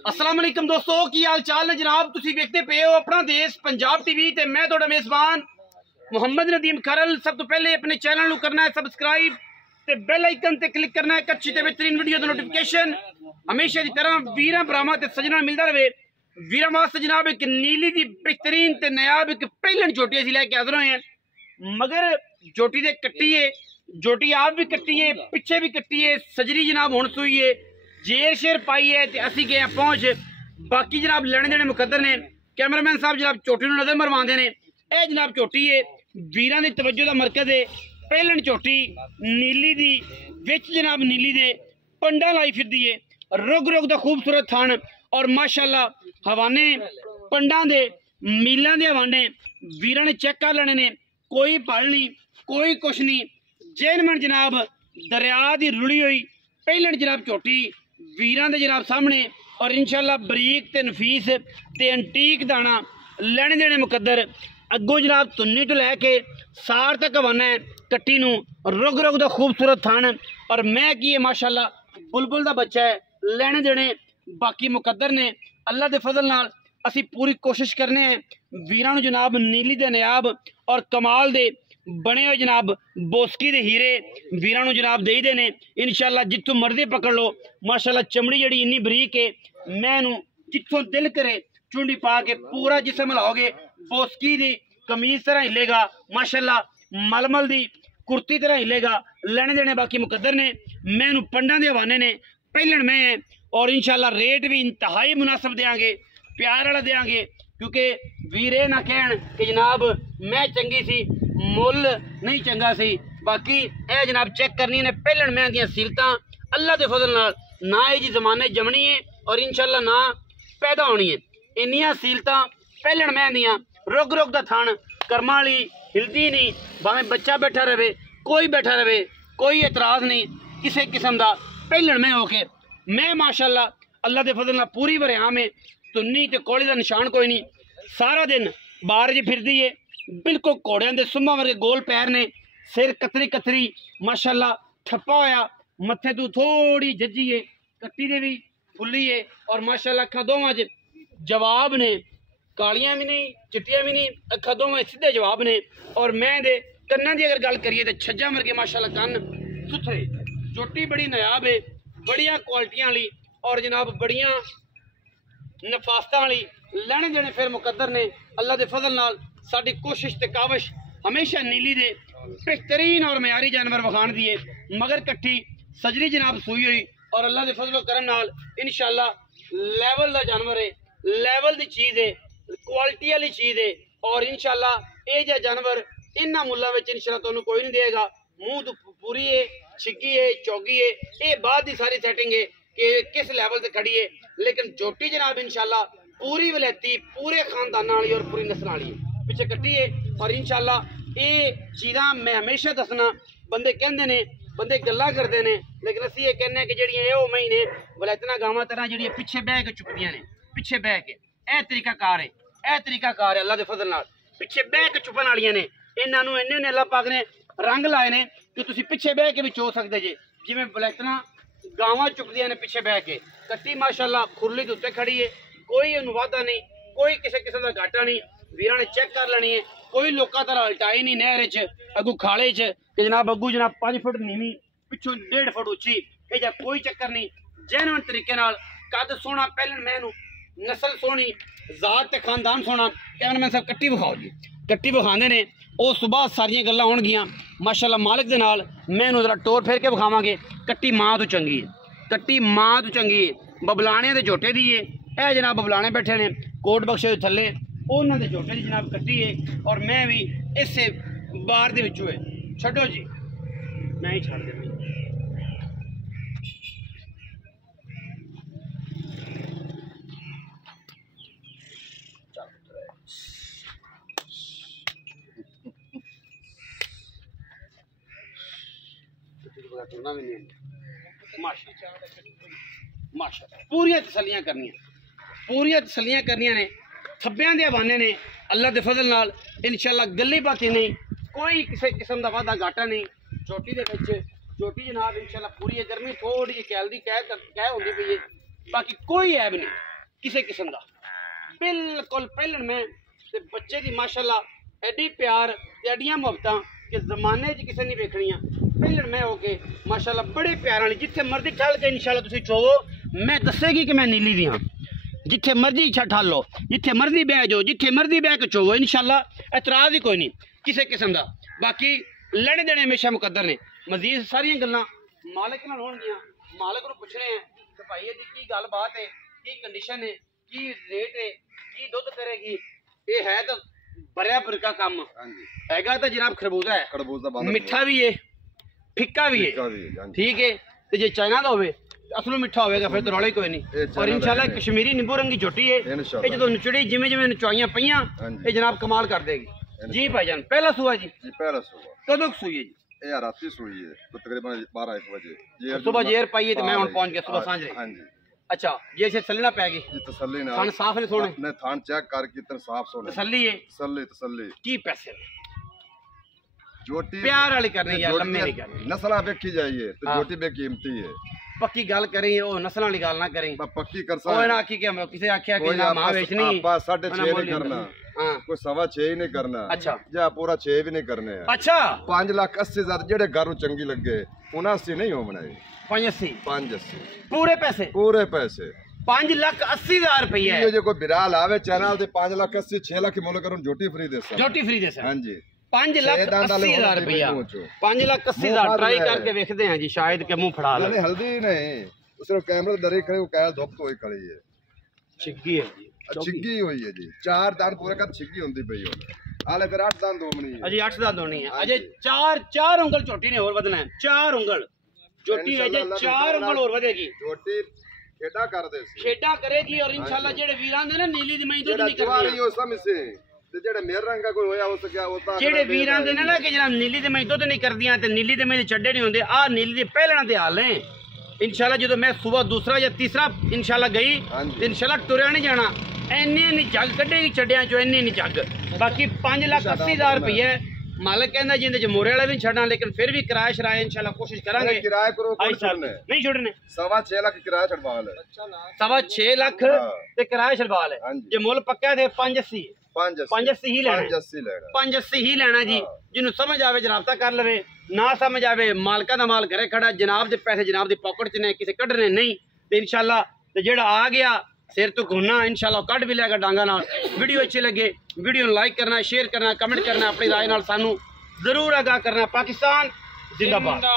अस्सलाम वालेकुम दोस्तों, की हाल चाल ने जनाब। तुसी देखते पे हो अपना देश पंजाब टीवी ते मैं तुहाडा मेज़बान मुहम्मद नदीम खरल। सब तो पहले अपने चैनल नू करना है सबसक्राइब ते बेल आइकन ते क्लिक करना है अच्छी ते बेहतरीन वीडियो दी नोटिफिकेशन हमेशा की तरह वीरां भरावां ते सजना मिलदा रहे। वीरां वास्ते जनाब एक नीली दी बेहतरीन ते नायाब एक पहलन झोटी असीं लैके हाज़र होए हैं, मगर झोटी दे कट्टी है, झोटी आप भी कट्टी है, पिछे भी कट्टी है, सजरी जनाब हुण सूई है, जेर शेर पाई है ते असीं गए पहुंच। बाकी जनाब लेने देने मुकद्दर ने। कैमरामैन साहब जनाब झोटी नूं नज़र मरवांदे ने। यह जनाब झोटी है वीरां दी तवज्जो दा मरकज़ है। पहलन झोटी नीली दी विच जनाब नीली दे पंडा लाई फिरदी है, रुग रुग दा खूबसूरत थान और माशाअल्लाह हवाने पंडा दे मीलां दे हवाने वीरां ने चेक कर लेने ने। कोई पल नहीं, कोई कुछ नहीं, जेनमन जनाब दरिया दी रुड़ी हुई पहलन जनाब झोटी वीरां दे जनाब सामने और इंशाअल्लाह बरीक ते नफीस ते एंटीक दाना लेने देने मुकद्दर। अगों जनाब तुन्नी तो लैके सार तक हवाना है कट्टी नूं, रुग रुग दा खूबसूरत थान और मैं की है माशाअल्लाह बुलबुल दा बच्चा है। लेने देने बाकी मुकद्दर ने। अल्लाह दे फजल नाल असी पूरी कोशिश करने हैं वीरां नूं जनाब नीली दे नायाब और कमाल दे बने हुए जनाब बोस्की दे हीरे वीरां नूं जनाब दे देने इंशाअल्लाह। जित्थों मर्जी पकड़ लो माशाअल्लाह, चमड़ी जड़ी इन्नी बरीक है, मैं नूं जित्थों दिल करे चुंडी पा के पूरा जिस्म लाओगे बोस्की दी कमीज तरह हिलेगा माशाअल्लाह, मलमल दी कुर्ती तरह हिलेगा। लेने देने बाकी मुकद्दर ने। मैं पंडा दे हवाने ने पहलन मैं है और इंशाअल्लाह रेट भी इंतहाई मुनासिब देंगे, प्यार वाला देंगे, क्योंकि वीरे ना कहन कि जनाब मैं चंगी सी मुल नहीं चंगा सी। बाकी ए जनाब चेक करनी ने पहलन मैं दियां सीलतां अल्लाह दे फजल नाल ना ये जी जमाने जमनी है और इंशाअल्लाह ना पैदा होनी है। इन्नियां सीलतां पहलन मैं दियां रुग रुग दा थान कर्मा वाली हिलदी नहीं, भावें बच्चा बैठा रहे कोई बैठा रहे कोई एतराज नहीं किसी किस्म का। पहलन मैं होके मैं माशाअल्लाह अल्लाह दे फजल नाल पूरी वरियाम है, तुन्नी ते कोले दा निशान कोई नहीं। सारा दिन बाहर च फिरदी है, बिल्कुल घोड़ियां दे सुम्मा वर्गे गोल पैर ने, सिर कतरी कतरी माशाअल्लाह ठप्पा होया, मत्थे तू थोड़ी जज्जी है, कट्टी दे भी फुल्ली है और माशाअल्लाह अखा दोवां च जवाब ने, कालियां भी नहीं चिट्टियां भी नहीं, अखा दोवां सीधे जवाब ने। और मैं दे कन्नां दी अगर गल करिए तो छज्जा वर्गे माशाअल्लाह कन्न सुथरे। झोटी बड़ी नायाब है, बड़िया क्वालिटियां वाली और जनाब बड़िया नफासतां वाली। लेने देने फिर मुकद्दर ने। अल्लाह दे फजल नाल साडी कोशिश ते काविश हमेशा नीली दे बेहतरीन और मयारी जानवर विखाण दी है, मगर कट्ठी सजरी जनाब सूई हुई और अल्लाह दे फजल करम नाल इंशाअल्लाह लेवल दा जानवर है, लेवल दी चीज़ है, क्वालिटी वाली चीज़ है और इंशाअल्लाह ये जानवर इन्हां मुल्लां विच इंशाअल्लाह तुहानूं कोई नहीं देगा। मूँह तो पूरी है, छिग्गी है, चौगी है, ये बाद की सारी सेटिंग है कि किस लेवल से खड़ी है। लेकिन झोटी जनाब इंशाअल्लाह पूरी वलैती पूरे खानदान वाली और पूरी नस्ल वाली पिछे कट्टी है और इंशाअल्लाह ये चीज़ां मैं हमेशा दसना। बंदे कहते ने, बंदे गल्लां करते हैं, लेकिन असीं ये कहने कि जिहड़ियां ये महीने वलैतना गावां तरह जिहड़ियां पिछे बह के चुकदियां ने, पिछे बह के यह तरीकाकार है, यह तरीकाकार है अल्लाह दे फजल नाल पिछे बह के चुपन वालियां ने। इन्हां नूं इन्ने अल्लाह पाक ने रंग लाए ने कि तुसीं पिछे बह के भी चो सकदे जे, जिवें वलैतना गावां चुकदियां ने पिछे बह के। कट्टी माशाअल्लाह खुरली दे उत्ते खड़ी है, कोई इहनूं वाधा नहीं, कोई किसी किस्म का घाटा नहीं। वीरां ने चेक कर लेनी है, कोई लोकां तरह हलटाई नहीं नहर च अगू खाले च कि जनाब अगू जनाब 5 फुट नीवी पिछों 1.5 फुट उच्ची, ये कोई चक्कर नहीं। जेन्युइन तरीके नाल कद सोहना पहलन मैनू नस्ल सोहनी जात ते खानदान सोहना। कैमरामैन साहब कट्टी विखाओ जी, कट्टी विखांदे ने वो सुबह सारियां गल्लां होणगियां माशाअल्लाह मालिक दे नाल। मैनू जरा टोर फेर के विखावांगे। कट्टी मां तो चंगी है, कट्टी मां तो चंगी है, बबलाने दे झोटे दी है। यह जनाब बबलाने बैठे ने कोट बख्शे दे थल्ले, उन्हां दे झोटे दी जनाब कट्टी है और मैं भी इसे बार दे विचों है। छड्डो जी, मैं ही छड्ड देनी। पूरिया तसलियां करनियां ने, थब्बियां दे हवाने ने अल्लाह दे फजल नाल इंशाअल्लाह। गल्ली बाती नहीं, कोई किसी किस्म का वादा घाटा नहीं। झोटी दे विच झोटी जनाब इंशाअल्लाह पूरी है। गर्मी थोड़ी जी कैल दी कह होंदी पई है, बाकी कोई ऐब नहीं, किसी किस्म का बिल्कुल पहलन में ते बच्चे की माशाल्लाह एडी प्यार ते एडियां मुहब्बतां कि जमाने च किसी नहीं वेखनियां पहलन में होके माशाल्लाह बड़े प्यार वाली जिथे मर्जी ठल के इंशाल्लाह तुसीं चोवो मैं दसेगी कि मैं नीली दी हां जिथे मर्जी ठल लो जिथे मर्जी बह जाओ जिथे मर्जी बह के चोवो इंशाल्लाह एतराज ही कोई नहीं किसी किस्म का बाकी लेने देने हमेशा मुकद्दर ने मजीद सारियां गल्लां मालिक नाल होणगियां मालिक नूं पुछने हैं कि भाई ये की गल बात है की कंडीशन है की रेट है की दुध करेगी ये है तो भरिया भरका काम हैगा तो जनाब खरबूजा है मिठा भी है फिक्का भी है ठीक है तो जे चाइना का होवे असलों मिठा होगा फिर तो रौला ही कोई नहीं और इंशाल्लाह कश्मीरी नींबू रंगी झोटी है ये जो नचड़ी जिमें जिमें नचवाइयां पईयां ये जनाब कमाल कर देगी जी भाईजान पहला सूआ जी पहला सूआ कदों सूई है जी ये राती सूई है तकरीबन 12-1 बजे सुबह जेर पाई है तो मैं हुन पहुंच गया सुबह सांझ हां जी अच्छा ये से तसल्ली पै गई जी तसल्ली ना थान साफ ने सोने ने थान चेक कर कितने साफ सोने तसल्ली है तसल्ली की पैसे जोटी प्यार वाली करनी है लम्बी नहीं करनी नस्ल देखी जाइए तो जोटी बेकीमती है पक्की गल करें ओ नस्ल वाली गल ना करें पक्की कर सकते ओए ना आखी के किसे आख्या कि ना मां बेचनी आपा 6.5 नहीं करना कोई 6.5 ही नहीं करना अच्छा या पूरा 6 भी नहीं करने हैं अच्छा 5,80,000 जेड़े घरों चंगी लगे 79 नहीं हो बनाए 580 पूरे पैसे 5,80,000 रुपया ये जो कोई बिराल आवे चैनल ते 5,80,000 6 लाख मुल्क करूं जोटी फ्री दे जोटी फ्री दे हां जी 5,80,000 रुपया 5,80,000 ट्राई करके देखते हैं जी शायद के मुंह फड़ा ले हल्दी नहीं उसने कैमरे दरे खड़े वो कह धोप तो ही खड़ी है छिग्गी है जी छिग्गी हुई है जी 4 दान पूरे का छिग्गी होंदी पई है हाले फिर 8 दान दोमनी है अजी 8 दान दोनी है अजय 4 उंगल छोटी ने और बदना है 4 उंगल छोटी है जे 4 उंगल और बढ़ेगी छोटी खेड़ा कर दे खेड़ा करेगी और इंशाल्लाह जेड़े वीरां दे ना नीली दमई दुध नहीं करदी ओ समझ से ते जेड़े मेरे रंग का कोई होया हो सके होता जेड़े वीरां दे ना कि जनाब नीली दमई दुध नहीं करदियां ते नीली दमई दे छड्डे नहीं होंदे आ नीली दे पहलना दे हाल है इंशाल्लाह जो मैं सुबह दूसरा या तीसरा इंशाल्लाह गई इंशाल्लाह टुरया नहीं जाना इन्ने नहीं जग कड्डेगी छड्डियां चो इन्ने नहीं जग बाकी 5,80,000 रुपये मालिक कहना जिंदे च मोरे वाले भी छड़ना लेकिन फिर भी किराया शराया इंशाल्लाह कोशिश करांगे किराए करो नहीं छोड़ने 6.5 लाख किराया छड़वा ले 6.5 लाख ते किराया छड़वा ले जे मुल पक्का थे 580 ही लेना 580 ही लेना जी जिन्हों समझ आवे राबता कर लवे ना समझ आवे मालका दा माल घरे खड़ा जनाब दे पैसे जनाब दी पॉकेट च ने किसी कढ़ने नहीं ते इंशाल्लाह ते जेड़ा आ गया सिर तो घूमना इंशाल्लाह कट भी लेगा डांगा नाल वीडियो अच्छी लगे वीडियो लाइक करना शेयर करना कमेंट करना अपनी राय नाल सानू जरूर आगाह करना पाकिस्तान जिंदाबाद।